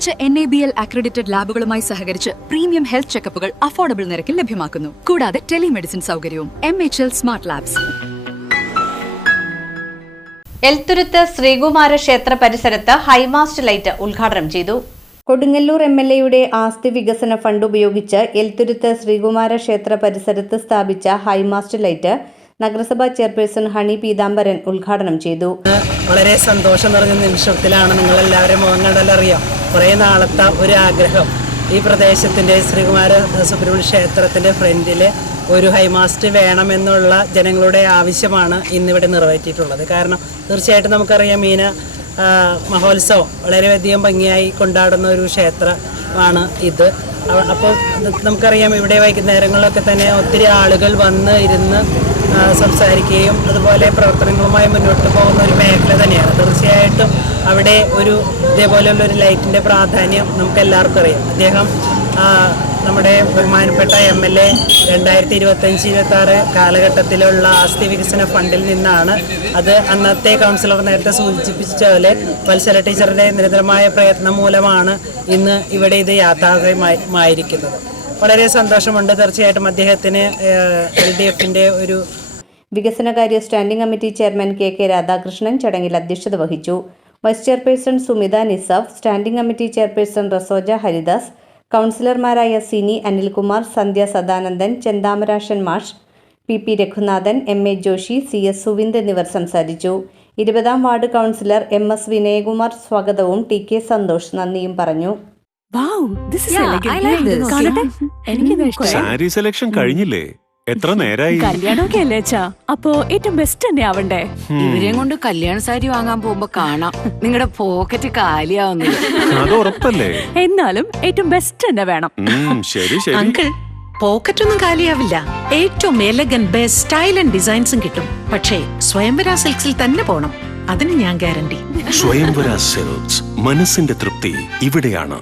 മികച്ച NABL accredited ലാബുകളുമായി സഹകരിച്ച് premium health ചെക്കപ്പുകൾ affordable നിരക്കിൽ ലഭ്യമാക്കുന്നു. കൂടാതെ ടെലിമെഡിസിൻ സൗകര്യവും. MHL smart labs. Elthuruth Sreekumara ക്ഷേത്ര പരിസരത്ത് ഹൈമാസ്റ്റ് ലൈറ്റ് ഉദ്ഘാടനം ചെയ്തു. കൊടുങ്ങല്ലൂർ MLAയുടെ ആസ്തി വികസന ഫണ്ട് ഉപയോഗിച്ച് എൽത്തുരുത്ത് ശ്രീകുമാര ക്ഷേത്ര പരിസരത്ത് സ്ഥാപിച്ച ഹൈമാസ്റ്റ് ലൈറ്റ് നഗരസഭാ ചെയർപേഴ്സൺ ഹണി പീതാംബരൻ ഉദ്ഘാടനം ചെയ്തു. വളരെ സന്തോഷം നിറഞ്ഞ നിമിഷത്തിലാണ് നിങ്ങളെല്ലാവരും മുഖം കണ്ടാലറിയാം. കുറേ നാളത്തെ ഒരു ആഗ്രഹം ഈ പ്രദേശത്തിൻ്റെ ശ്രീകുമാര സുബ്രഹ്മണ്യ ക്ഷേത്രത്തിൻ്റെ ഫ്രണ്ടിൽ ഒരു ഹൈമാസ്റ്റ് വേണമെന്നുള്ള ജനങ്ങളുടെ ആവശ്യമാണ് ഇന്നിവിടെ നിറവേറ്റിയിട്ടുള്ളത്. കാരണം തീർച്ചയായിട്ടും നമുക്കറിയാം മീന മഹോത്സവം വളരെയധികം ഭംഗിയായി കൊണ്ടാടുന്ന ഒരു ക്ഷേത്രമാണ് ഇത്. അപ്പോൾ നമുക്കറിയാം ഇവിടെ വൈകുന്നേരങ്ങളിലൊക്കെ തന്നെ ഒത്തിരി ആളുകൾ വന്ന് ഇരുന്ന് സംസാരിക്കുകയും അതുപോലെ പ്രവർത്തനങ്ങളുമായി മുന്നോട്ട് പോകുന്ന ഒരു മേഖല തന്നെയാണ്. തീർച്ചയായിട്ടും അവിടെ ഇതേപോലെയുള്ള ഒരു ലൈറ്റിൻ്റെ പ്രാധാന്യം നമുക്ക് എല്ലാവർക്കും അറിയാം. അദ്ദേഹം നമ്മുടെ ബഹുമാനപ്പെട്ട MLA 2025-26 കാലഘട്ടത്തിലുള്ള ആസ്തി വികസന ഫണ്ടിൽ നിന്നാണ് അത് അന്നത്തെ കൗൺസിലർ നേരത്തെ സൂചിപ്പിച്ച പോലെ വത്സല ടീച്ചറുടെ നിരന്തരമായ പ്രയത്നം മൂലമാണ് ഇന്ന് ഇവിടെ ഇത് യാഥാർത്ഥ്യമായിരിക്കുന്നത്. വളരെ സന്തോഷമുണ്ട്. തീർച്ചയായിട്ടും അദ്ദേഹത്തിന് LDFന്റെ ഒരു വികസനകാര്യ standing committee chairman KK Radhakrishnan ചടങ്ങിൽ അധ്യക്ഷത വഹിച്ചു. Vice chairperson Sumitha Nisaf, standing committee chairperson Rasoja Haridas, കൗൺസിലർമാരായ സിനി അനിൽകുമാർ, സന്ധ്യ സദാനന്ദൻ, ചെന്താമരാശൻ മാഷ്, PP Raghunathan, MA Joshi, CS Suvind എന്നിവർ സംസാരിച്ചു. 20-ാം വാർഡ് കൗൺസിലർ MS വിനയകുമാർ സ്വാഗതവും TK സന്തോഷ് നന്ദിയും പറഞ്ഞു. സാരി സെലക്ഷൻ കഴിഞ്ഞില്ലേ? എത്ര നേരായി? കല്യാണമൊക്കെ അല്ലേ അച്ഛാ, അപ്പോ ഏറ്റവും ബെസ്റ്റ് തന്നെ ആവണ്ടേ? ഇവരെയും കൊണ്ട് കല്യാണ സാരി വാങ്ങാൻ പോകുമ്പോ കാണാം നിങ്ങളുടെ പോക്കറ്റ് കാലിയാവുന്നില്ല. അത് ഉറപ്പല്ലേ? എന്നാലും ഏറ്റവും ബെസ്റ്റ് തന്നെ വേണം. ശരി ശരി അങ്കിൾ, പോക്കറ്റ് ഒന്നും കാലിയാവില്ല. ഏറ്റവും എലഗൻ ബെസ്റ്റ് സ്റ്റൈൽ ആൻഡ് ഡിസൈൻസും കിട്ടും. പക്ഷേ സ്വയംവര സിൽക്സിൽ തന്നെ പോണം, അതിന് ഞാൻ ഗ്യാരണ്ടി. സ്വയംവര സിൽക്സ്, മനസ്സിന്റെ തൃപ്തി ഇവിടെയാണ്.